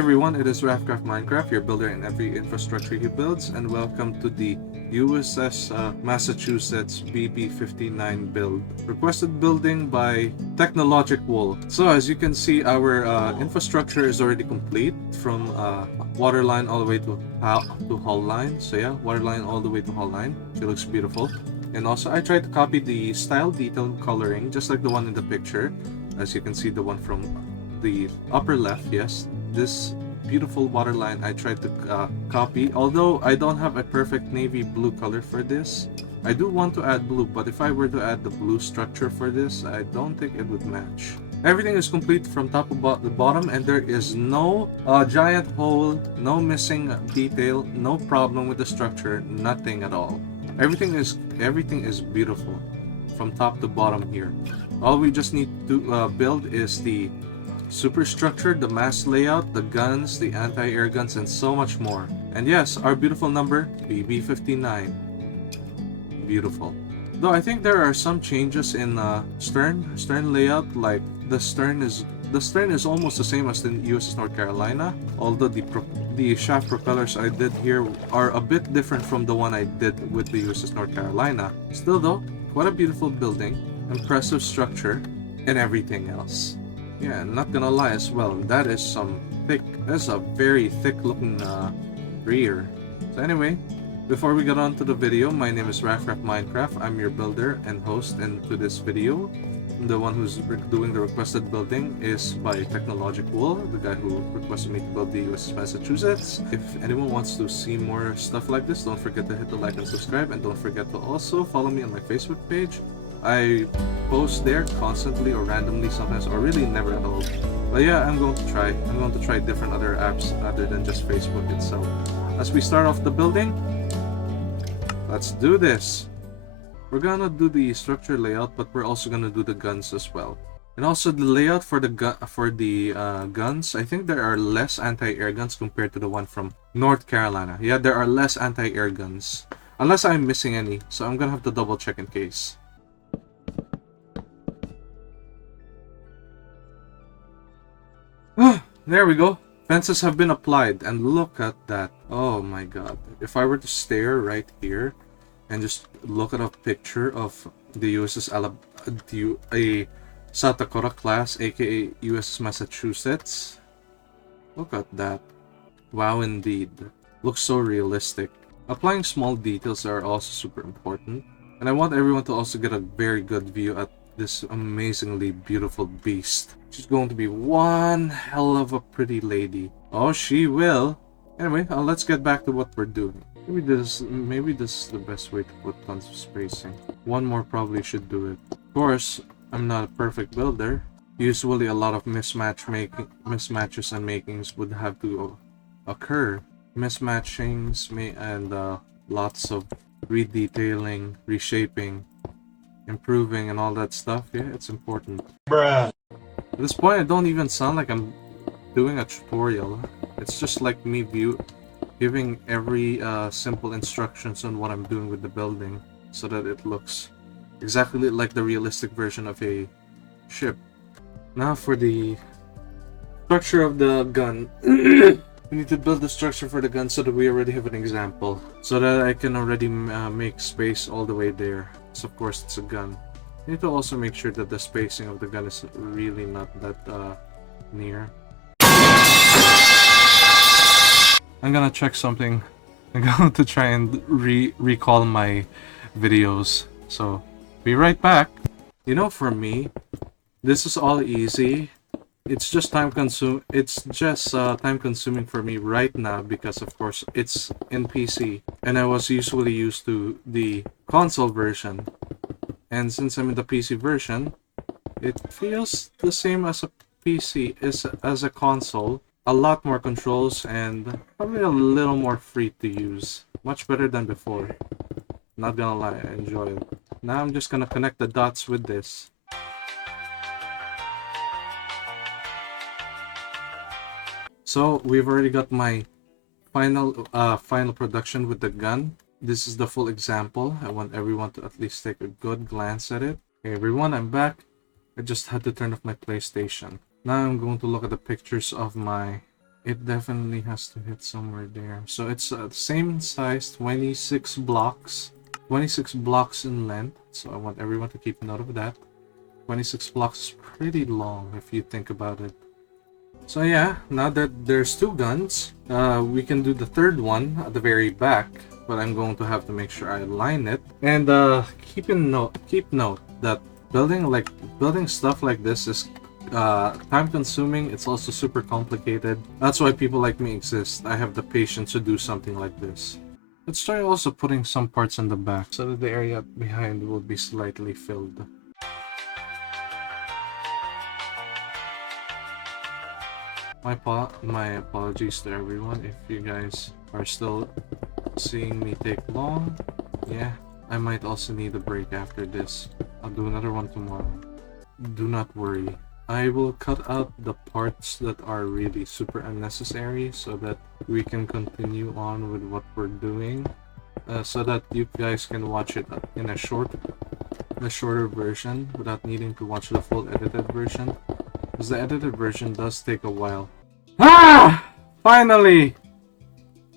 everyone, it is Rafcraft Minecraft, your builder in every infrastructure he builds, and welcome to the USS Massachusetts BB-59 build. Requested building by Technologic Wool. So as you can see, our infrastructure is already complete from water line all the way to hull line. So yeah, water line all the way to hull line. She looks beautiful. And also I tried to copy the style, detail, coloring, just like the one in the picture. As you can see, the one from the upper left, yes, this beautiful waterline I tried to copy. Although I don't have a perfect navy blue color for this, I do want to add blue, but if I were to add the blue structure for this, I don't think it would match. Everything is complete from top to the bottom, and there is no giant hole, no missing detail, no problem with the structure, nothing at all. Everything is beautiful from top to bottom here. All we just need to build is the superstructure, the mass layout, the guns, the anti-air guns, and so much more. And yes, our beautiful number, BB-59. Beautiful. Though I think there are some changes in stern layout, like the stern is almost the same as the USS North Carolina, although the shaft propellers I did here are a bit different from the one I did with the USS North Carolina. Still though, what a beautiful building, impressive structure, and everything else. Yeah, not gonna lie as well, that's a very thick looking rear. So anyway, before we get on to the video, my name is Rafcraft Minecraft. I'm your builder and host, and to this video, the one who's doing the requested building is by Technologic Wool, the guy who requested me to build the USS Massachusetts. If anyone wants to see more stuff like this, don't forget to hit the like and subscribe, and don't forget to also follow me on my Facebook page. I post there constantly or randomly sometimes, or really never at all. But yeah, I'm going to try different other apps other than just Facebook itself. As we start off the building, let's do this. We're gonna do the structure layout, but we're also gonna do the guns as well. And also the layout for the guns, I think there are less anti-air guns compared to the one from North Carolina. Yeah, there are less anti-air guns. Unless I'm missing any, so I'm gonna have to double check in case. There we go. Fences have been applied, and look at that. Oh my god. If I were to stare right here and just look at a picture of the USS South Dakota class, aka USS Massachusetts. Look at that. Wow, indeed. Looks so realistic. Applying small details are also super important, and I want everyone to also get a very good view at this amazingly beautiful beast. She's going to be one hell of a pretty lady. Oh, she will. Anyway, let's get back to what we're doing. Maybe this is the best way to put tons of spacing. One more probably should do it. Of course, I'm not a perfect builder. Usually a lot of mismatches and makings would have to occur. Mismatchings and lots of redetailing, reshaping, improving, and all that stuff. Yeah, it's important. Bruh. At this point, I don't even sound like I'm doing a tutorial. It's just like me giving every simple instructions on what I'm doing with the building, so that it looks exactly like the realistic version of a ship. Now for the structure of the gun. We need to build the structure for the gun so that we already have an example, so that I can already make space all the way there. So of course it's a gun. I need to also make sure that the spacing of the gun is really not that near. I'm gonna check something. I'm going to try and recall my videos. So be right back. You know, for me, this is all easy. It's just time consuming for me right now because of course it's in PC, and I was usually used to the console version. And since I'm in the PC version, it feels the same as a PC, as a console. A lot more controls and probably a little more free to use. Much better than before. Not gonna lie, I enjoy it. Now I'm just gonna connect the dots with this. So we've already got my final production with the gun. This is the full example. I want everyone to at least take a good glance at it. Hey everyone, I'm back. I just had to turn off my PlayStation. Now I'm going to look at the pictures of my It definitely has to hit somewhere there. So it's same size, 26 blocks. 26 blocks in length. So I want everyone to keep note of that. 26 blocks is pretty long if you think about it. So yeah, now that there's two guns, we can do the third one at the very back. But I'm going to have to make sure I align it. And keep note that building stuff like this is time consuming. It's also super complicated. That's why people like me exist. I have the patience to do something like this. Let's try also putting some parts in the back so that the area behind will be slightly filled. My apologies to everyone if you guys are still seeing me take long. Yeah, I might also need a break after this. I'll do another one tomorrow. Do not worry. I will cut out the parts that are really super unnecessary so that we can continue on with what we're doing. So that you guys can watch it in a shorter version without needing to watch the full edited version. Because the edited version does take a while. Ah! Finally!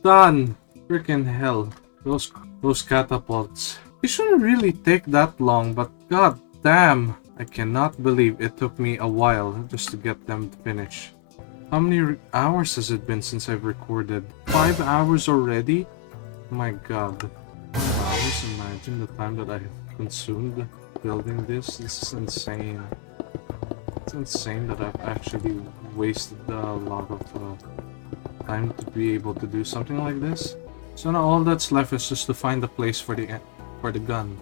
Done! Freaking hell. Those catapults. It shouldn't really take that long, but god damn! I cannot believe it took me a while just to get them finished. How many hours has it been since I've recorded? 5 hours already? My god. 5 hours? Imagine the time that I have consumed building this. This is insane. It's insane that I've actually wasted a lot of time to be able to do something like this. So now all that's left is just to find a place for the gun.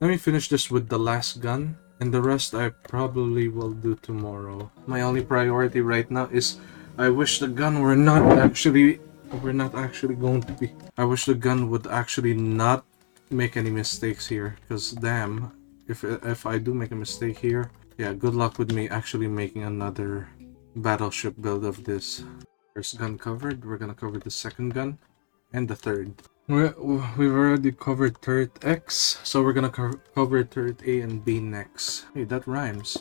Let me finish this with the last gun, and the rest I probably will do tomorrow. My only priority right now is I wish the gun were not actually going to be. I wish the gun would actually not make any mistakes here, because damn, if I do make a mistake here, yeah, good luck with me actually making another battleship build of this. First gun covered, we're gonna cover the second gun and the third. We've already covered turret X, so we're gonna cover turret A and B next. Hey, that rhymes.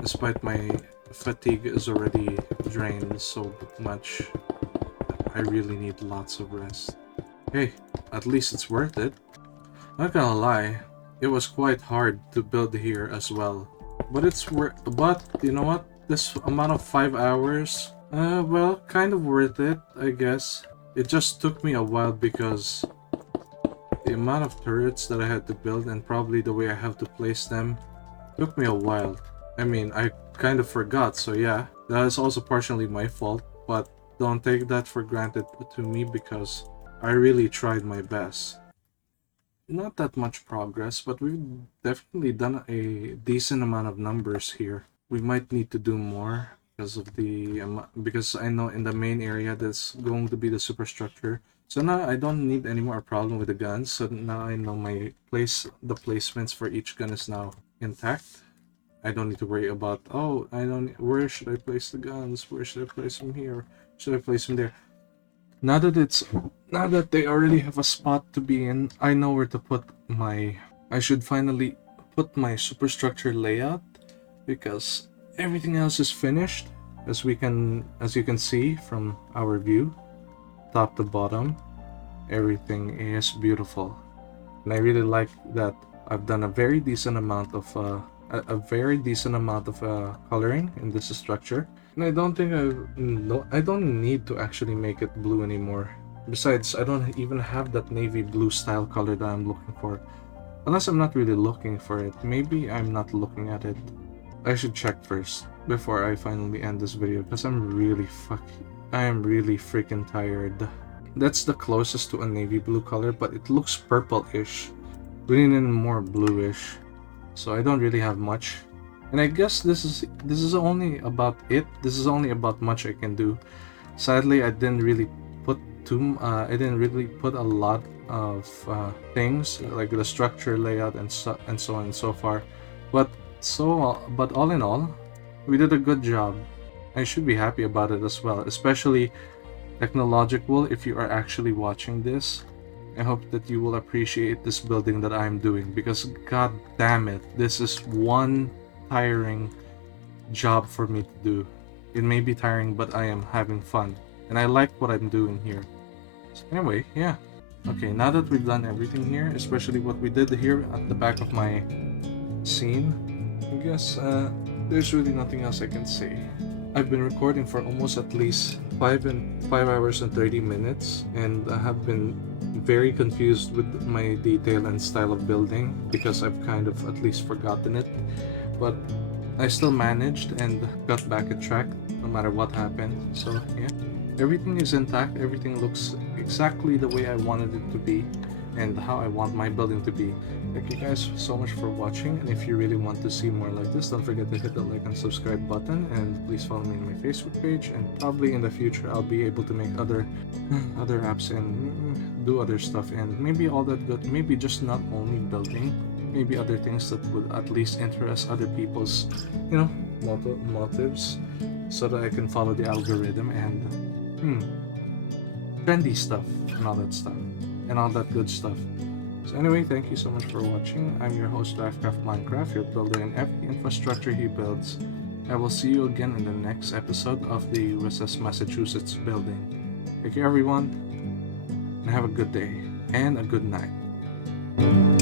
Despite my fatigue is already drained so much, I really need lots of rest. Hey, at least it's worth it. Not gonna lie, it was quite hard to build here as well. But you know what? This amount of 5 hours, well, kind of worth it, I guess. It just took me a while because the amount of turrets that I had to build and probably the way I have to place them took me a while. I mean, I kind of forgot, so yeah, that is also partially my fault, but don't take that for granted to me because I really tried my best. Not that much progress, but we've definitely done a decent amount of numbers here. We might need to do more because I know in the main area that's going to be the superstructure. So now I don't need any more problem with the guns. So now I know the placements for each gun is now intact. I don't need to worry about, oh, where should I place the guns? Where should I place them here? Should I place them there? Now that they already have a spot to be in, I know where to put I should finally put my superstructure layout because everything else is finished as you can see from our view, top to bottom. Everything is beautiful. And I really like that I've done a very decent amount of coloring in this structure. And I don't think I don't need to actually make it blue anymore. Besides, I don't even have that navy blue style color that I'm looking for. Unless I'm not really looking for it. Maybe I'm not looking at it. I should check first before I finally end this video because I am really freaking tired. That's the closest to a navy blue color, but it looks purple-ish. We need more bluish. So I don't really have much. And I guess this is only about it. This is only about much I can do. Sadly, I didn't really put a lot of things like the structure layout and so on and so far. But all in all, we did a good job. I should be happy about it as well, especially technological if you are actually watching this. I hope that you will appreciate this building that I'm doing because god damn it, this is one tiring job for me to do. It may be tiring, but I am having fun, and I like what I'm doing here. So anyway, yeah. Okay, now that we've done everything here, especially what we did here at the back of my scene, I guess there's really nothing else I can say. I've been recording for almost at least 5 hours and 30 minutes, and I have been very confused with my detail and style of building because I've kind of at least forgotten it. But I still managed and got back on track no matter what happened. So yeah, everything is intact. Everything looks exactly the way I wanted it to be and how I want my building to be. Thank you guys so much for watching, and if you really want to see more like this, don't forget to hit the like and subscribe button, and please follow me on my Facebook page, and probably in the future I'll be able to make other apps and do other stuff, and maybe all that good, maybe just not only building, maybe other things that would at least interest other people's, you know, motives, so that I can follow the algorithm and trendy stuff and all that stuff and all that good stuff. So anyway, thank you so much for watching. I'm your host, Minecraft, your builder in every infrastructure he builds. I will see you again in the next episode of the USS Massachusetts building. Take care everyone, and have a good day and a good night.